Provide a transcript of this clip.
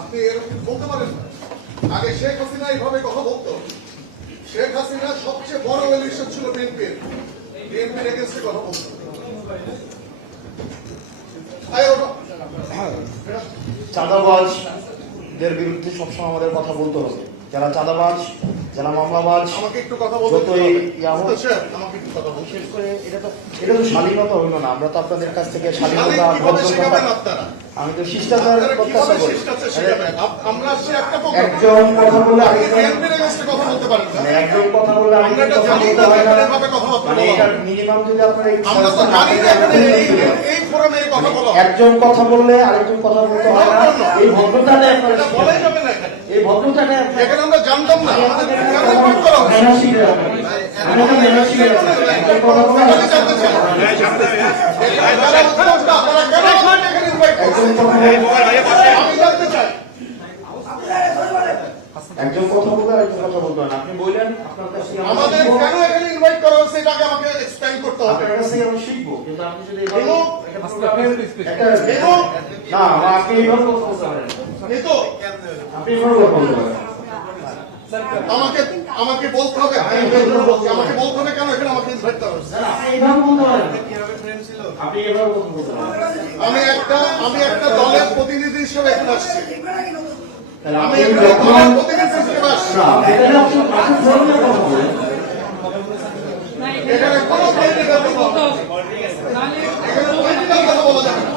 আপনি এরকম বলতে পারেন না। আগে শেখ হাসিনা এইভাবে কথা বলতো। শেখ হাসিনা সবচেয়ে বড় এলিশন ছিল বিএনপির এগেন্সটে কথা বলতো। চাঁদাবাজদের বিরুদ্ধে সবসময় আমাদের কথা বলতে হবে। যারা চাঁদাবাজ, যারা মামলাবাজ, আমাকে একটু কথা বলতে বিশেষ করে এটা তো শালীনতা হইল না। আমরা তো আপনাদের কাছ থেকে শালীনতা, আমি তো শিষ্টাচার প্রত্যাশা করি। একজন কথা বলে মিনিমাম যদি আপনার একজন কথা বললে আরেকজন কথা বলতে হয় না। এই ভদ্রতাটা এই ভদ্রতাটা এখানে আমরা জানতাম না। একজন কথা বলতে আরেকজন কথা বলতে হয় না। আপনি বললেন আপনার কাছে আমাদের কেন এখানে ইনভাইট করা হচ্ছে এটাকে আমাকে এক্সপ্লেইন করতে হবে। আপনার কাছে আমি শিখবো, কিন্তু আপনি যদি না আপনি এইভাবে কথা বলতে পারেন, আপনি এইভাবে কথা বলতে পারেন। আমাকে বলতে হবে, আমাকে বলতে হবে কেন এখানে আমাকে ইনভাইট করা হচ্ছে। এইভাবে বলতে পারেন, আপনি এইভাবে কথা বলতে পারেন। আমি একটা দলের প্রতিনিধি হিসেবে এখানে আসছি। আমি একটা দলের প্রতিনিধি হিসেবে আসছি। এখানে কোনো পলিটিক্যাল কথা বলা যাবে না।